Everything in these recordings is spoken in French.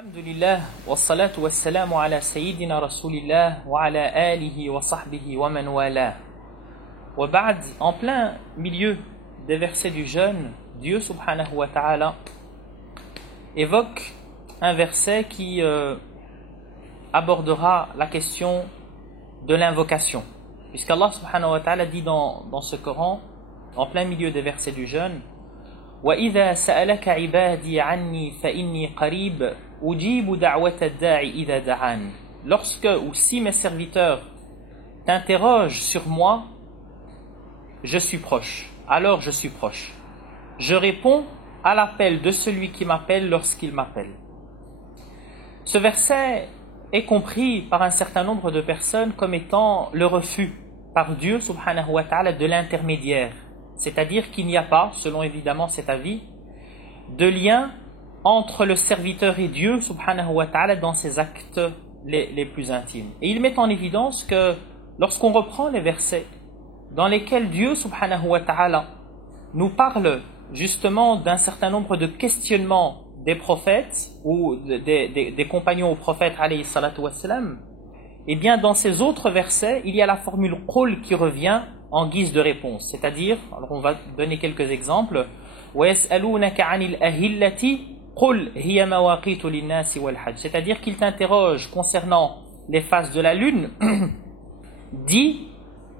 Alhamdulillah, wa salatu wa salamu ala sayyidina rasulillah wa ala alihi wa sahbihi wa man wala. Wa ba'd, en plein milieu des versets du jeûne, Dieu subhanahu wa ta'ala évoque un verset qui abordera la question de l'invocation. Puisqu'Allah subhanahu wa ta'ala dit dans ce Coran, en plein milieu des versets du jeûne, وَإِذَا سَأَلَكَ عِبَادِي عَنِّي فَإِنِّي قَرِيبٌ أُجِيبُ دَعْوَةَ الدَّاعِ إِذَا دَعَانِ. Lorsque ou si mes serviteurs t'interrogent sur moi, je suis proche. Alors je suis proche. Je réponds à l'appel de celui qui m'appelle lorsqu'il m'appelle. Ce verset est compris par un certain nombre de personnes comme étant le refus par Dieu subhanahu wa ta'ala de l'intermédiaire. C'est-à-dire qu'il n'y a pas, selon évidemment cet avis, de lien entre le serviteur et Dieu subhanahu wa ta'ala dans ses actes les plus intimes. Et il met en évidence que lorsqu'on reprend les versets dans lesquels Dieu subhanahu wa ta'ala nous parle justement d'un certain nombre de questionnements des prophètes ou des compagnons aux prophètes alayhi salatu wassalam, et bien dans ces autres versets, il y a la formule « qul » qui revient en guise de réponse. C'est-à-dire, alors on va donner quelques exemples. وَيَسْأَلُونَكَ عَنِ الْأَهِلَّةِ قُلْ هِيَ مَوَاقِيتُ لِلنَّاسِ وَالْحَجِّ. C'est-à-dire qu'ils t'interrogent concernant les phases de la lune. Dis,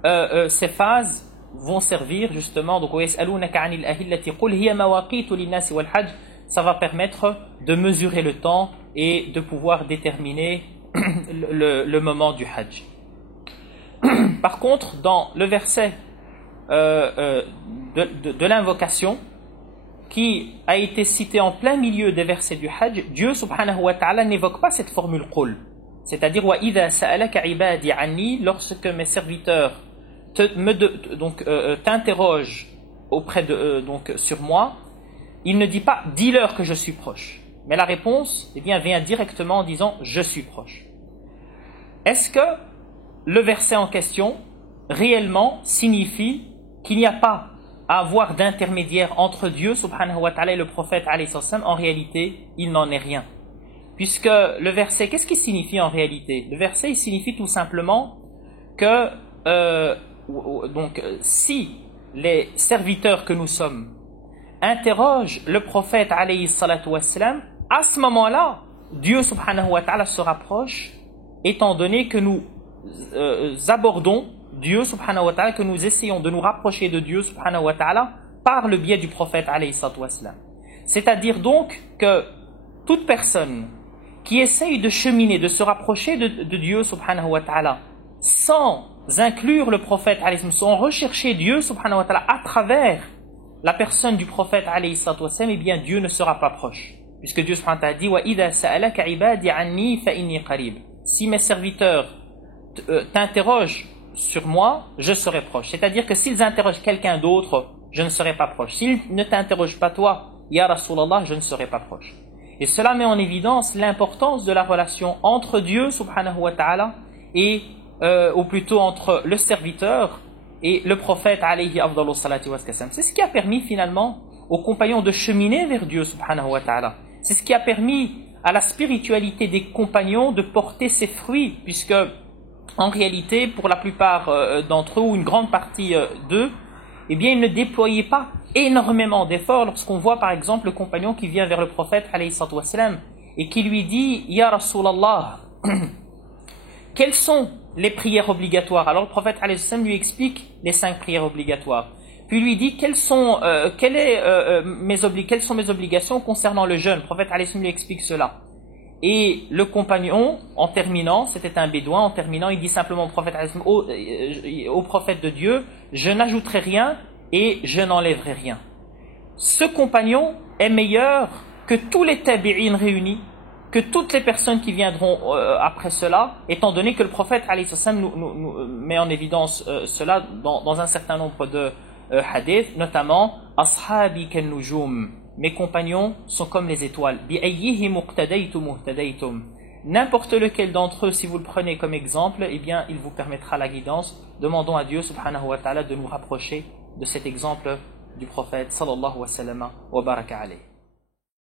ces phases vont servir justement, donc وَيَسْأَلُونَكَ عَنِ الْأَهِلَّةِ قُلْ هِيَ مَوَاقِيتُ لِلنَّاسِ وَالْحَجِّ. Ça va permettre de mesurer le temps et de pouvoir déterminer le moment du Hajj. Par contre, dans le verset de l'invocation, qui a été cité en plein milieu des versets du Hajj, Dieu subhanahu wa ta'ala n'évoque pas cette formule qul. C'est-à-dire, وَإِذَا سَأَلَكَ عِبَادِي عَنِّي, lorsque mes serviteurs t'interrogent sur moi, il ne dit pas, dis-leur que je suis proche. Mais la réponse vient directement en disant, je suis proche. Est-ce que le verset en question réellement signifie qu'il n'y a pas à avoir d'intermédiaire entre Dieu subhanahu wa ta'ala et le prophète alayhi sallam? En réalité, il n'en est rien. Puisque le verset, qu'est-ce qu'il signifie en réalité? Le verset, il signifie tout simplement que si les serviteurs que nous sommes interrogent le prophète alayhi salatu wassalam, à ce moment-là, Dieu subhanahu wa ta'ala se rapproche, étant donné que nous abordons Dieu subhanahu wa ta'ala, que nous essayons de nous rapprocher de Dieu subhanahu wa ta'ala par le biais du prophète alayhi salatu wassalam. C'est-à-dire donc que toute personne qui essaye de cheminer, de se rapprocher de Dieu subhanahu wa ta'ala sans inclure le prophète alayhi salatu wassalam, sans rechercher Dieu subhanahu wa ta'ala à travers la personne du prophète alayhi salatu wassalam, eh bien Dieu ne sera pas proche. Puisque Dieu subhanahu wa ta'ala dit وَإِذَا سَأَلَكَ عِبَادِي عَنِّي فَإِنِّي قَرِيبٌ. Si mes serviteurs t'interrogent sur moi, je serai proche. C'est-à-dire que s'ils interrogent quelqu'un d'autre, je ne serai pas proche. S'ils ne t'interrogent pas toi, Ya Rasulallah, je ne serai pas proche. Et cela met en évidence l'importance de la relation entre Dieu subhanahu wa ta'ala et, ou plutôt entre le serviteur et le prophète alayhi afdalu salati wa sallam. C'est ce qui a permis finalement aux compagnons de cheminer vers Dieu subhanahu wa ta'ala. C'est ce qui a permis à la spiritualité des compagnons de porter ses fruits, puisque en réalité, pour la plupart d'entre eux, ou une grande partie d'eux, eh bien, ils ne déployaient pas énormément d'efforts. Lorsqu'on voit par exemple le compagnon qui vient vers le prophète alayhi salatu wassalam et qui lui dit « Ya Rasulallah, quelles sont les prières obligatoires ?» Alors le prophète alayhi salatu wassalam lui explique les 5 prières obligatoires. Puis lui dit quelles sont mes obligations concernant le jeûne. Le prophète alayhi salatu wassalam lui explique cela. Et le compagnon, en terminant, c'était un bédouin, en terminant, il dit simplement au prophète de Dieu, je n'ajouterai rien et je n'enlèverai rien. Ce compagnon est meilleur que tous les tabi'in réunis, que toutes les personnes qui viendront après cela, étant donné que le prophète alayhi sallam nous met en évidence cela dans un certain nombre de hadiths, notamment « Ashabi ken nujum » mes compagnons sont comme les étoiles. N'importe lequel d'entre eux, si vous le prenez comme exemple, eh bien, il vous permettra la guidance. Demandons à Dieu subhanahu wa ta'ala de nous rapprocher de cet exemple du prophète sallallahu wa sallam wa baraka alayhi.